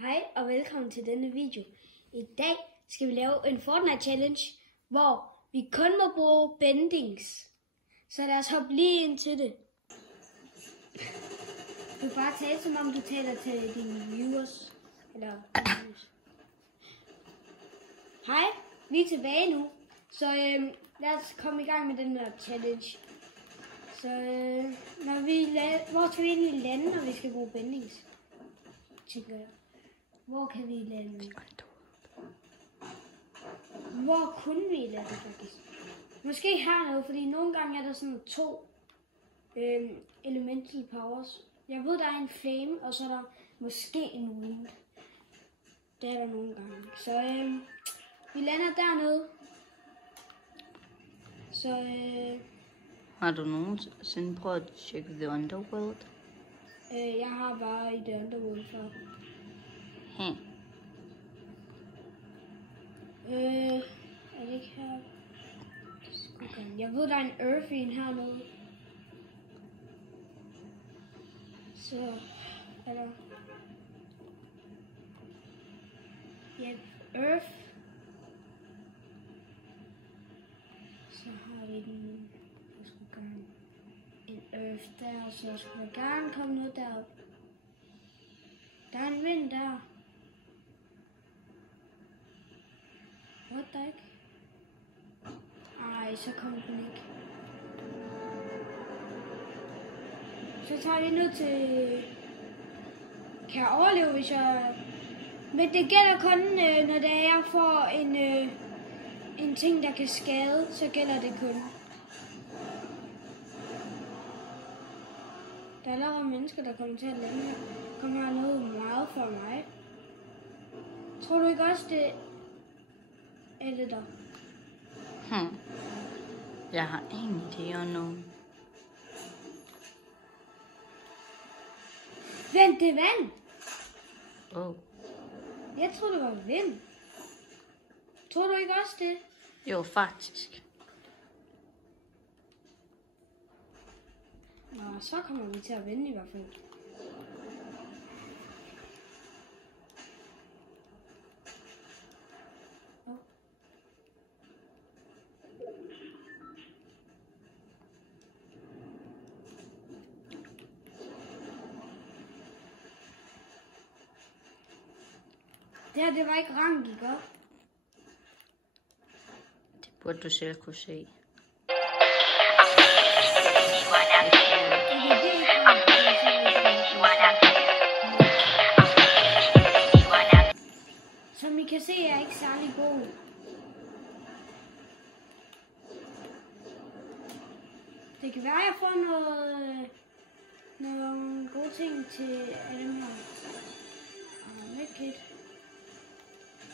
Hej og velkommen til denne video. I dag skal vi lave en Fortnite challenge, hvor vi kun må bruge bendings. Så lad os hoppe lige ind til det. Du kan bare tale, som om du taler til dine viewers. Eller hej, vi er tilbage nu. Så lad os komme i gang med den her challenge. Så hvor skal vi egentlig lande, når vi skal bruge bendings? Tænker jeg. Hvor kan vi lande? Hvor kunne vi lande faktisk? Måske hernede, fordi nogle gange er der sådan 2 elemental powers. Jeg ved, der er en flame, og så er der måske en wind. Det er der nogle gange. Så vi lander dernede. Så har du nogensinde prøvet at tjekke The Underworld? Jeg har bare i The Underworld før. Er det ikke her? Jeg ved, der er en Earthing hernede. Så er der... Ja, Earth. Så har vi den... en Earth der, så skulle jeg gerne komme noget derop. Der er en vind der. What the heck? Ej, så kom den ikke. Så tager vi ned til... Kan jeg overleve, hvis jeg... Men det gælder kun, når det er, jeg får en ting, der kan skade, så gælder det kun. Der er allerede mennesker, der kommer til at lande her. Kommer her noget meget for mig. Tror du ikke også, det er det der? Jeg har ingen idé om nogen. Vent, det er vand! Jeg troede, det var vind. Tror du ikke også det? Jo, faktisk. Nå, så kommer vi til at vinde i hvert fald. Det var ikke rank, ikke? Det burde du selv kunne se. Som I kan se, er jeg ikke særlig god. Det kan være, at jeg får nogle gode ting til alle dem her. Lidt.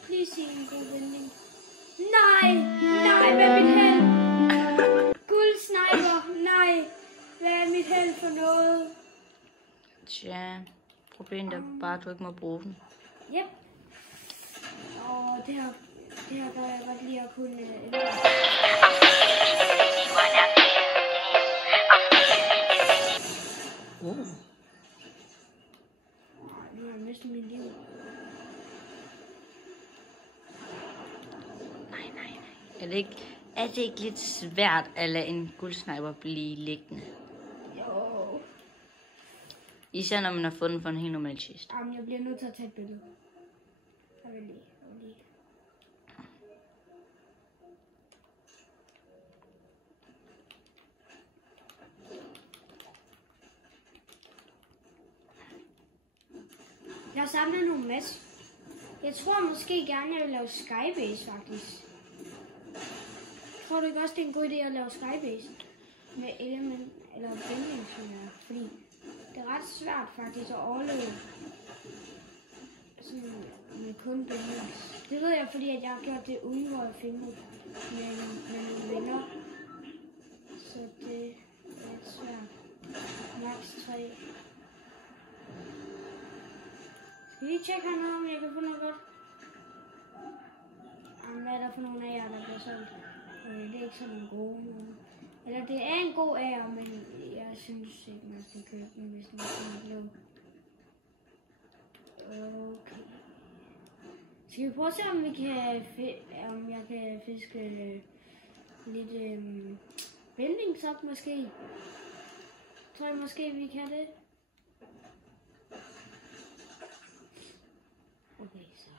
Please sige en god vending. Nej, hvad er mit held? Guld sniper, nej. Hvad er mit held for noget? Tja, problemet er bare, at du ikke må bruge den. Yep. Det her gør jeg godt lige at kunne... Nu har jeg mistet min liv. Nej. Er det ikke lidt svært at lade en guldsniper blive liggende? Jo. Især når man har fundet for en helt normal kiste. Jamen, jeg bliver nødt til at tage et billede. Jeg vil lige. Jeg har samlet nogle masker. Jeg tror måske gerne, jeg vil lave skybase faktisk. Tror du ikke også, det er en god idé at lave skybase? Med element eller binding, fordi det er ret svært faktisk at overleve sådan med kun binding. Det ved jeg, fordi at jeg har gjort det uden, hvor jeg filmede med nogle venner. Så det er lidt svært. Max 3. Skal vi lige tjekke hernede, om jeg kan få noget godt? Hvad er der for nogle af jer, der bliver solgt? Det er ikke sådan en god nogen. Eller det er en god ære, men jeg synes ikke, man skal købe den, hvis man ikke er blå. Okay. Skal vi prøve at se, om vi kan om jeg kan fiske lidt bendings op måske? Tror jeg måske, vi kan det? Okay, så.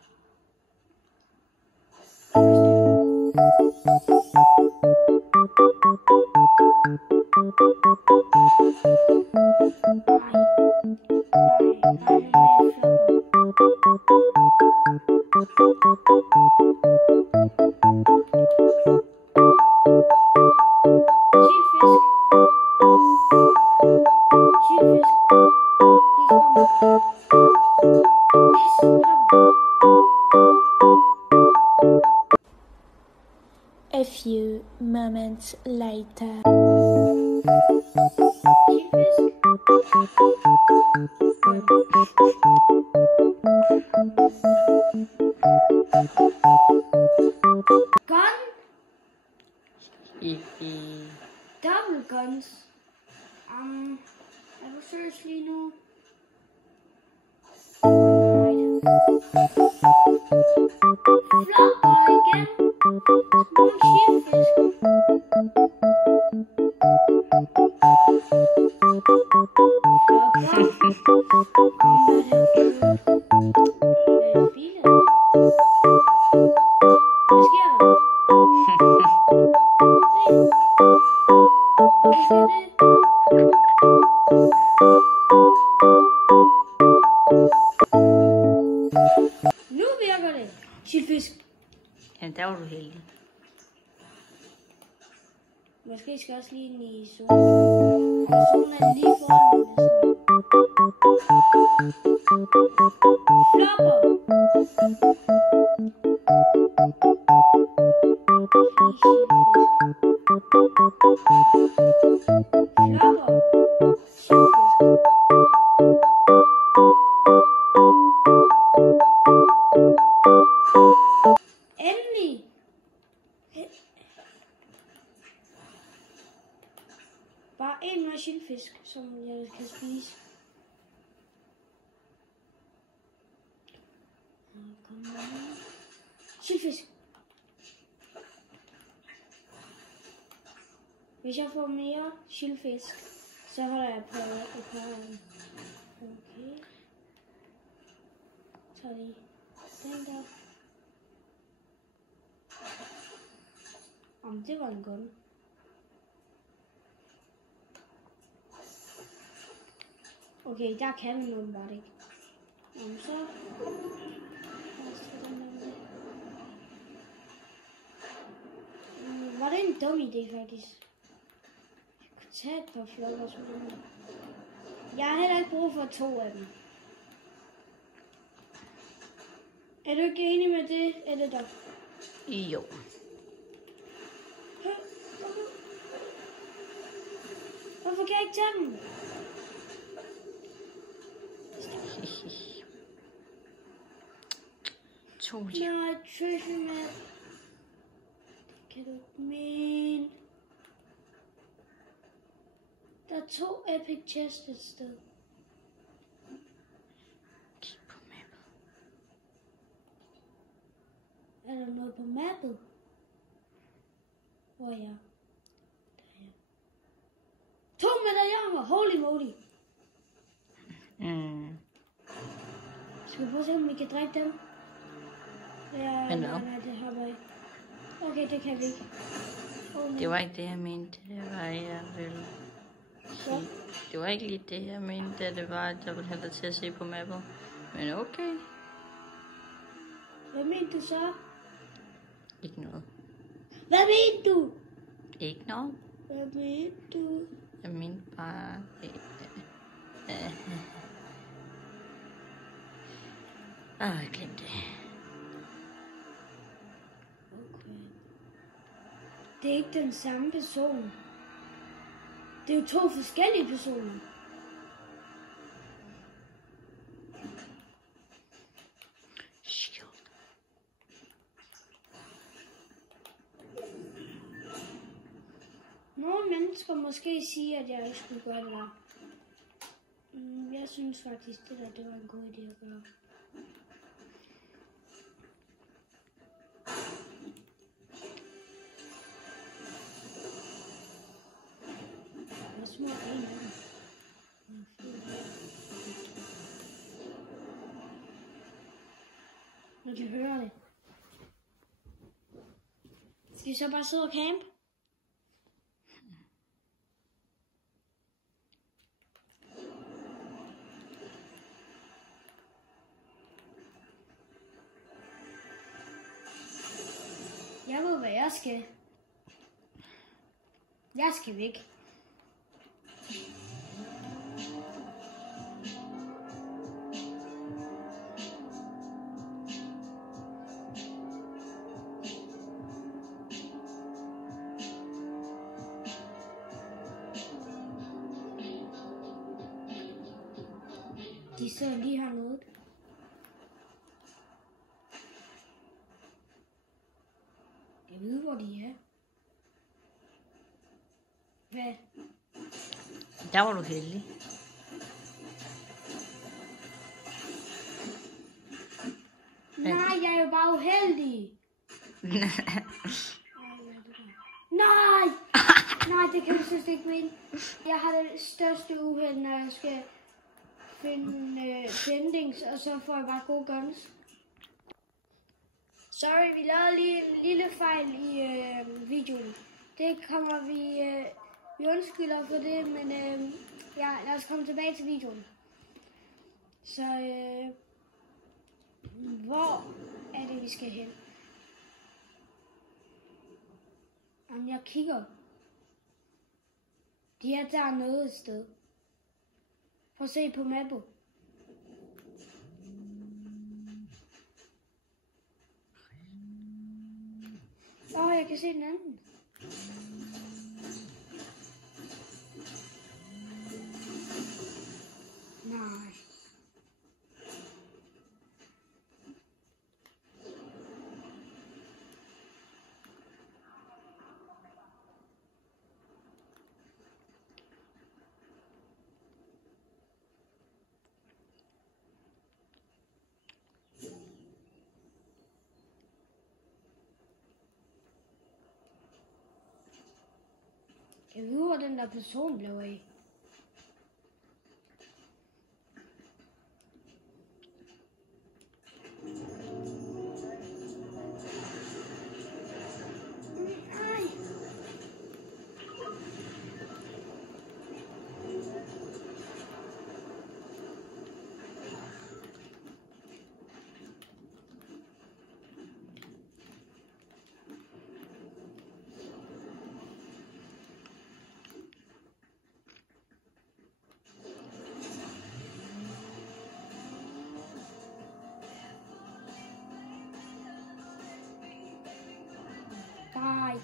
A few moments later. Gun? Hihi. Double guns. Er du seriøs lige nu? Flopper igen. Små skibfisk. Hvad sker der? Nu virker det. Sildfisk. Ja, der var du heldig. Måske skal jeg også lige ind i zonen. Og zonen er lige foran mig næsten. Flopper. Endelig. Bare en mere sildfisk, som jeg kan spise. Sildfisk. Hvis jeg får mere sildfisk, så holder jeg på et par af dem. Okay. Så lige den der. Det var en gun. Okay, der kan vi noget bare ikke. Så. Var det en dum idé faktisk? Jeg kunne tage et par flokker som dem. Jeg har heller ikke brug for 2 af dem. Er du ikke enig med det, editor? Jo. Hvorfor kan jeg ikke tage dem? Nej, treasure map. Det kan du ikke mene. Der er 2 epic chests et sted. Kig på mappet. Er der noget på mappet? Hvor er jeg? Der er jeg. 2 medaljoner! Holy moly! Skal vi prøve at se, om vi kan drikke dem? Ja, Men nej, det hopper ikke. Okay, det kan vi ikke. Det var ikke det, jeg mente. Det var, jeg ville sige. Det var ikke lige det, jeg mente. Det var, at jeg ville have dig til at se på mappet. Men okay. Hvad mente du så? Ikke noget. Hvad mente du? Ikke noget. Hvad mente du? Jeg mente bare... jeg glemte det. Okay. Det er ikke den samme person. Det er jo 2 forskellige personer. Nogle mennesker måske sige, at jeg ikke skulle gøre det der. Jeg synes faktisk, det var en god idé at gøre. Jeg kan høre det. Skal vi så bare sidde og campe? Jeg ved, hvad jeg skal. Jeg skal væk. De sidder lige hernede. Jeg ved, hvor de er. Hvad? Der var du heldig. Nej, jeg er jo bare uheldig. Nej! Nej, det kan du slet ikke mene. Jeg har det største uheld, når jeg skal finde bendings, og så får jeg bare gode guns. Sorry, vi lavede lige en lille fejl i videoen. Det kommer vi undskylder for det, men ja, lad os komme tilbage til videoen. Så hvor er det, vi skal hen? Jamen, jeg kigger. De er dernede et sted. Prøv at se på mappet. Jeg kan se den anden. Nej. Jeg ved, hvor den der person blev af. Nej.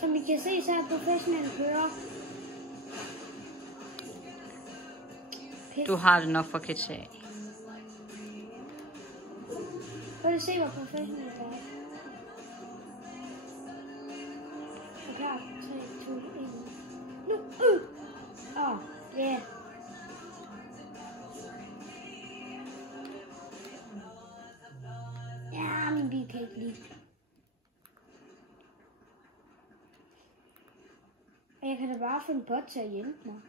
Som I kan se, så er professionelle kører. Du har det nok for GTA. Prøv at se, hvor professionelle det er. Er klar? 3, 2, 1. Nu! Ja. Ja, min bil kan ikke lide. Jeg kan da bare få en bot til at hjælpe mig.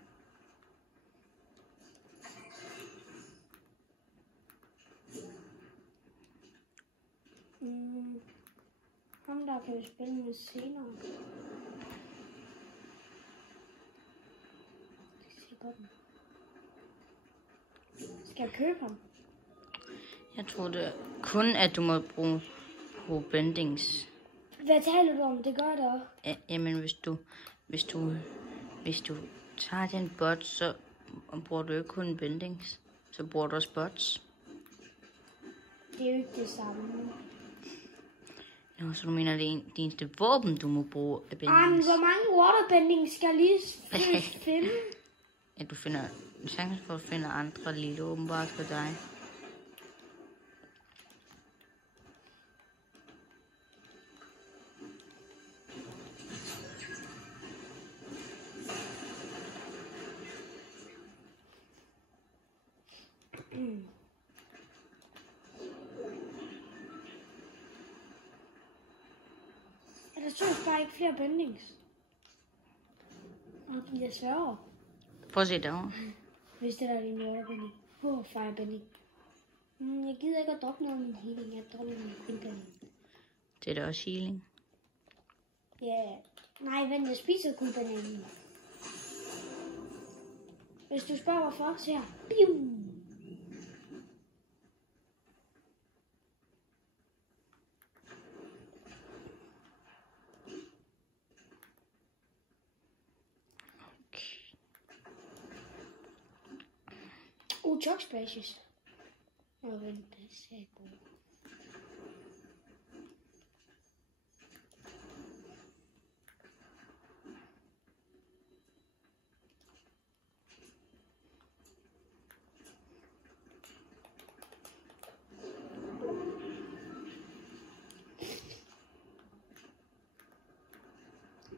Ham der kan vi spille med senere. Det ser godt ud. Skal jeg købe ham? Jeg troede kun, at du må bruge bendings. Hvad taler du om? Det gør det også. Jamen, hvis du tager den bot, så bruger du ikke kun bendings. Så bruger du også bots. Det er jo ikke det samme. Nå, så du mener, det er det eneste våben, du må bruge af bendings? Hvor mange waterbendings skal jeg lige finde? Ja, du finder en chance for at finde andre lille åbenbart for dig. Der synes bare ikke flere bendings. Og de er sværere. Prøv at se derovre. Hvis det der er din waterbending. Firebending. Jeg gider ikke at droppe noget af min healing. Jeg dropper min healing. Det er da også healing. Ja. Nej, vent, jeg spiser kun bananen. Hvis du spørger hvorfor, så her. Bium! Chug splashes. Vent, det ser godt.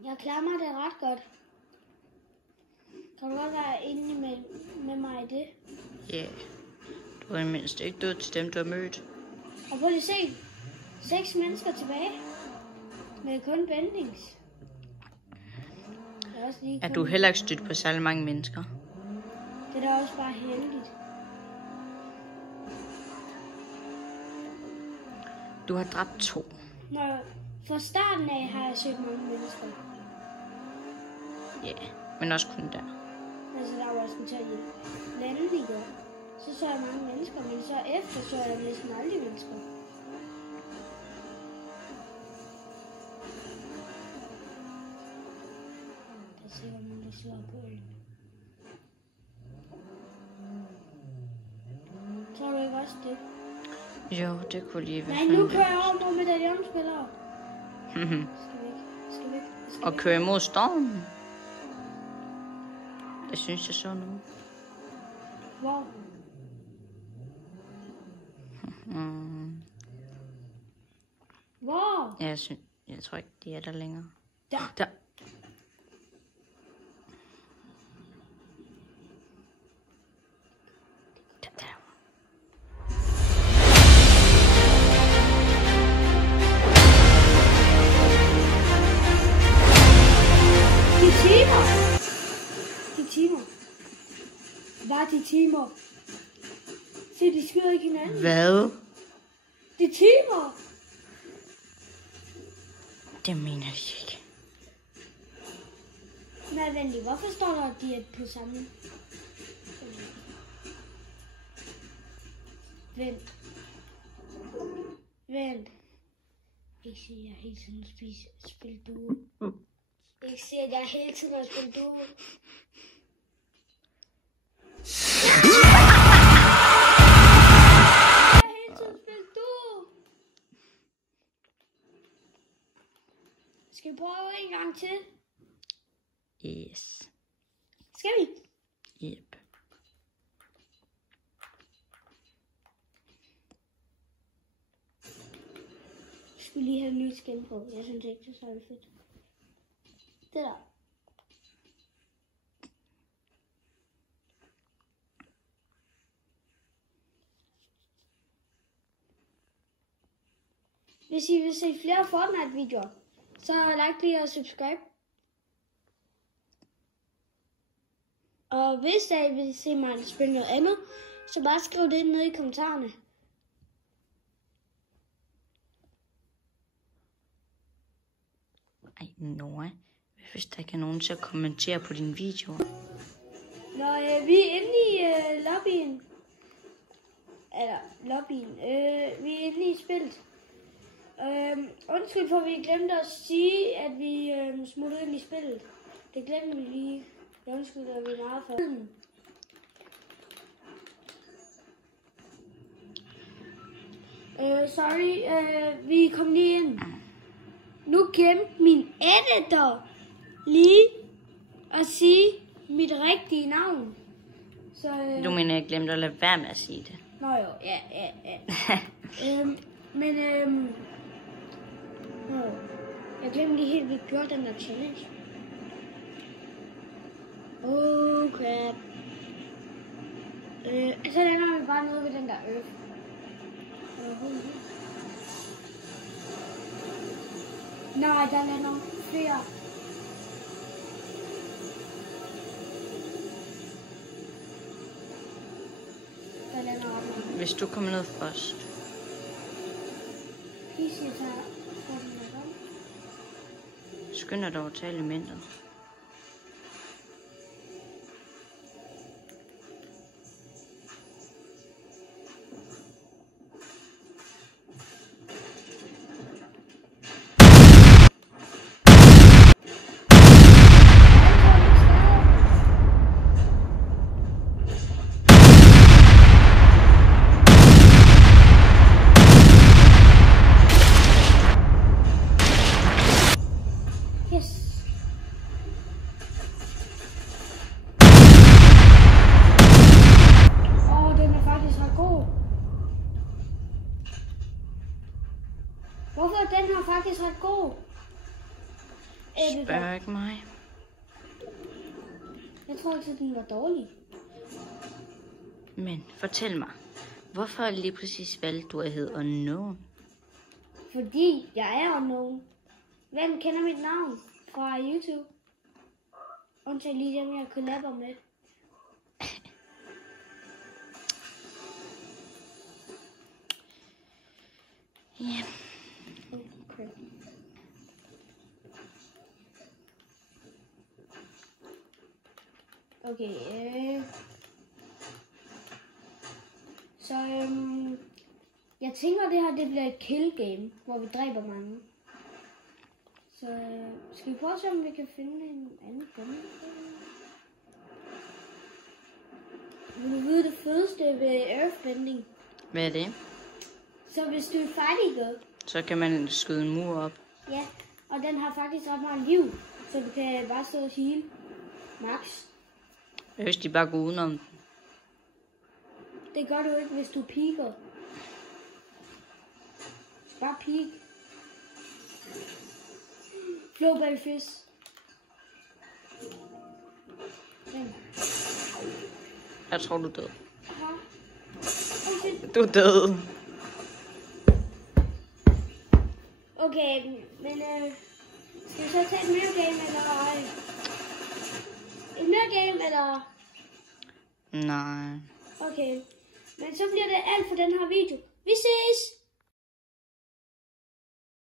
Jeg klarer mig det ret godt. Kan du godt være enig med mig i det? Ja. Yeah. Du er mindst ikke død til dem, du har mødt. Og prøv lige at se. 6 mennesker tilbage. Med kun bendings. Er du heller ikke stødt på særlig mange mennesker? Det er da også bare heldigt. Du har dræbt 2. Fra starten af har jeg set mange mennesker. Ja, men også kun der. Altså der var sådan til at lande lige godt. Så jeg mange mennesker, men så efter så jeg næsten aldrig mennesker. Der er sikkert nogen, der slår på øl. Tror du ikke også det? Jo, det kunne lige være. Nej, nu kører jeg over mod medaljonsspillere. Skal vi ikke? Og køre imod stormen. Det synes jeg så nu. Hvor? Hvor? Jeg tror ikke, de er der længere. Der. Der. De timer. Se, de skyder ikke hinanden. Hvad? De timer. Det mener de ikke. Nej, vent lige. Hvorfor står der, at de er på samme? Vent. Ikke sige, at jeg hele tiden spiller duo. Ikke sige, at jeg hele tiden har spillet duo. Skal vi prøve en gang til? Yes. Skal vi? Yep. Jeg skulle lige have en ny skin på. Jeg synes ikke, det er så fedt. Det der. Hvis I vil se flere Fortnite-videoer, så like lige og subscribe. Og hvis I vil se mig spille noget andet, så bare skriv det nede i kommentarerne. Ej, Nora. Hvis der ikke er nogen til at kommentere på dine videoer. Når vi er inde i lobbyen. Eller lobbyen. Vi er inde i spillet. Undskyld for, at vi glemte at sige, at vi smuttede ind i spillet. Det glemte vi lige. Jeg undskylder, vi er meget for. Sorry, vi kom lige ind. Nu glemte min editor lige at sige mit rigtige navn. Så, Du mener, jeg glemte at lade være med at sige det. Nå jo, ja. Jeg glemte lige helt, at vi gjorde den der challenge. Oh crap. Så lander vi bare nede ved den der Earth. Nej, der lander flere. Der lander op. Hvis du kommer ned først. PC tager den der om. Skynd dig dog at tage elementet. Hvorfor den her faktisk ret god? Spørg ikke mig. Jeg tror ikke, at den var dårlig. Men fortæl mig, hvorfor lige præcis valgte du at hedde Unknown? Fordi jeg er Unknown. Hvem kender mit navn fra YouTube? Undtagen lige dem, jeg kollaber med. Ja. Okay, så jeg tænker, det her det bliver et kill game, hvor vi dræber mange. Så skal vi prøve at se, om vi kan finde en anden gun? Vil du vide det fedeste ved earthbending? Hvad er det? Så hvis du er fighting, Så kan man skyde en mur op. ja, og den har faktisk ret meget liv, så du kan bare stå og heal max. Hvis de bare går udenom den. Det gør du ikke, hvis du peaker. Bare peak. Flowball fish. Jeg tror, du er død. Aha. Oh shit. Du er død. Okay, men skal vi så tage et mere game, eller et mere game, eller? Nej. Okay, men så bliver det alt for den her video. Vi ses!